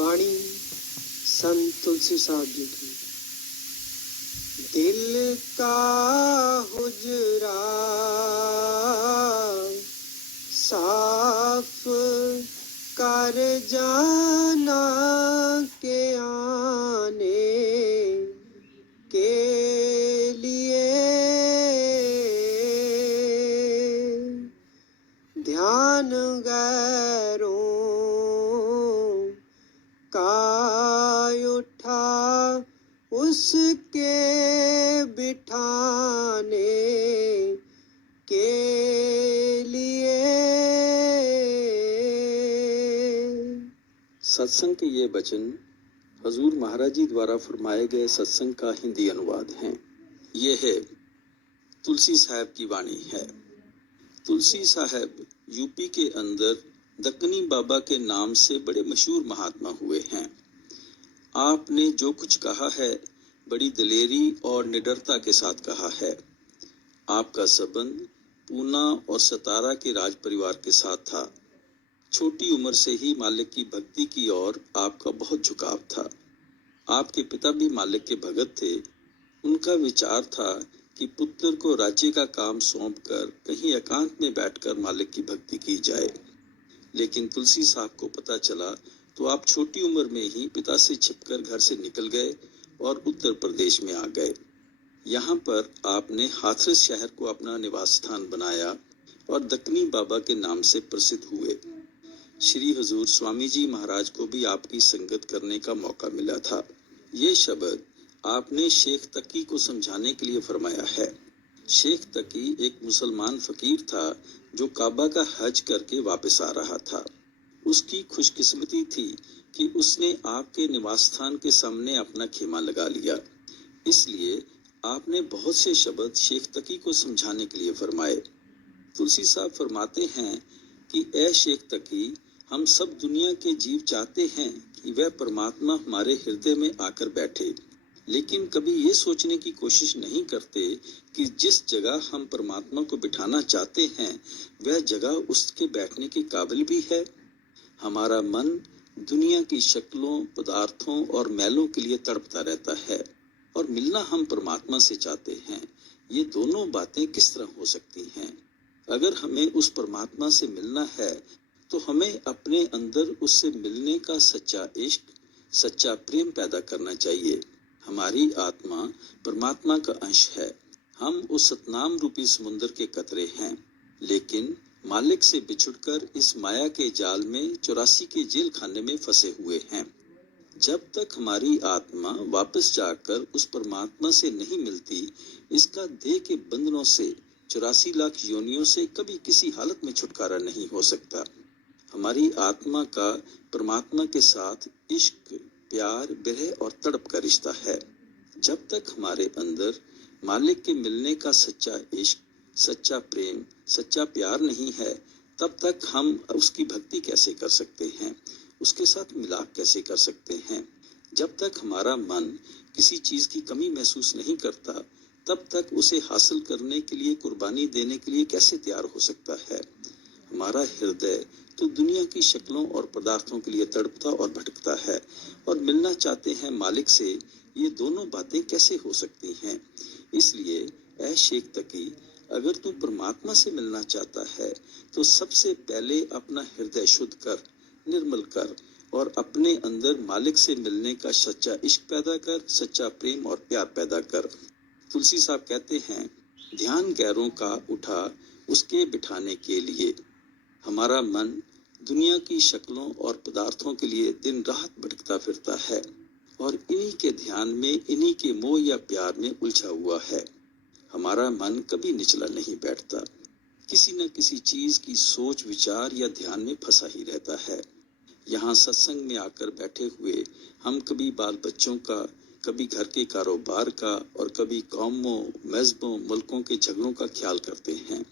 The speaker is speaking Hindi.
वाणी संत तुलसी साहब जी की। दिल का हुजरा साफ कर जाना के आने के लिए ध्यान गैरों का उठा उसके बिठाने के लिए। सत्संग के ये वचन हजूर महाराज जी द्वारा फरमाए गए सत्संग का हिंदी अनुवाद हैं। ये है तुलसी साहब की वाणी है। तुलसी साहब यूपी के अंदर दक्कनी बाबा के नाम से बड़े मशहूर महात्मा हुए हैं। आपने जो कुछ कहा है बड़ी दिलेरी और निडरता के साथ कहा है। आपका संबंध पूना और सतारा के राज परिवार के साथ था। छोटी उम्र से ही मालिक की भक्ति की ओर आपका बहुत झुकाव था। आपके पिता भी मालिक के भगत थे। उनका विचार था कि पुत्र को राज्य का काम सौंपकर कहीं एकांत में बैठकर मालिक की भक्ति की जाए। लेकिन तुलसी साहब को पता चला तो आप छोटी उम्र में ही पिता से छिपकर घर से निकल गए और उत्तर प्रदेश में आ गए। यहाँ पर आपने हाथरस शहर को अपना निवास स्थान बनाया और दक्कनी बाबा के नाम से प्रसिद्ध हुए। श्री हजूर स्वामी जी महाराज को भी आपकी संगत करने का मौका मिला था। ये शब्द आपने शेख तकी को समझाने के लिए फरमाया है। शेख तकी एक मुसलमान फकीर था जो काबा का हज करके वापस आ रहा था। उसकी खुशकिस्मती थी कि उसने आपके निवास स्थान के सामने अपना खेमा लगा लिया। इसलिए आपने बहुत से शब्द शेख तकी को समझाने के लिए फरमाए। तुलसी साहब फरमाते हैं कि ए शेख तकी, हम सब दुनिया के जीव चाहते हैं कि वह परमात्मा हमारे हृदय में आकर बैठे, लेकिन कभी ये सोचने की कोशिश नहीं करते कि जिस जगह हम परमात्मा को बिठाना चाहते हैं वह जगह उसके बैठने के काबिल भी है। हमारा मन दुनिया की शक्लों, पदार्थों और मैलों के लिए तड़पता रहता है और मिलना हम परमात्मा से चाहते हैं। ये दोनों बातें किस तरह हो सकती हैं? अगर हमें उस परमात्मा से मिलना है तो हमें अपने अंदर उससे मिलने का सच्चा इश्क, सच्चा प्रेम पैदा करना चाहिए। हमारी आत्मा परमात्मा का अंश है। हम उस सतनाम रूपी समुद्र के कतरे हैं, लेकिन मालिक से बिछुड़कर इस माया के जाल में 84 के जेल खाने में फंसे हुए हैं। जब तक हमारी आत्मा वापस जाकर उस परमात्मा से नहीं मिलती, इसका देह के बंधनों से 84 लाख योनियों से कभी किसी हालत में छुटकारा नहीं हो सकता। हमारी आत्मा का परमात्मा के साथ इश्क, प्यार, विरह और तड़प का रिश्ता है। जब तक हमारे अंदर मालिक के मिलने का सच्चा इश्क, सच्चा प्रेम, सच्चा प्यार नहीं है, तब तक हम उसकी भक्ति कैसे कर सकते हैं, उसके साथ मिलाप कैसे कर सकते हैं? जब तक हमारा मन किसी चीज की कमी महसूस नहीं करता, तब तक उसे हासिल करने के लिए, कुर्बानी देने के लिए कैसे तैयार हो सकता है? हमारा हृदय तो दुनिया की शक्लों और पदार्थों के लिए तड़पता और भटकता है और मिलना चाहते हैं मालिक से। ये दोनों बातें कैसे हो सकती हैं? इसलिए ऐ शेख तकी, अगर तू परमात्मा से मिलना चाहता है तो सबसे पहले अपना हृदय शुद्ध कर, निर्मल कर और अपने अंदर मालिक से मिलने का सच्चा इश्क पैदा कर, सच्चा प्रेम और प्यार पैदा कर। तुलसी साहब कहते हैं, ध्यान गैरों का उठा उसके बिठाने के लिए। हमारा मन दुनिया की शक्लों और पदार्थों के लिए दिन रात भटकता फिरता है और इन्हीं के ध्यान में, इन्हीं के मोह या प्यार में उलझा हुआ है। हमारा मन कभी निचला नहीं बैठता, किसी न किसी चीज की सोच, विचार या ध्यान में फंसा ही रहता है। यहाँ सत्संग में आकर बैठे हुए हम कभी बाल बच्चों का, कभी घर के कारोबार का और कभी कौमों, मजहबों, मुल्कों के झगड़ों का ख्याल करते हैं।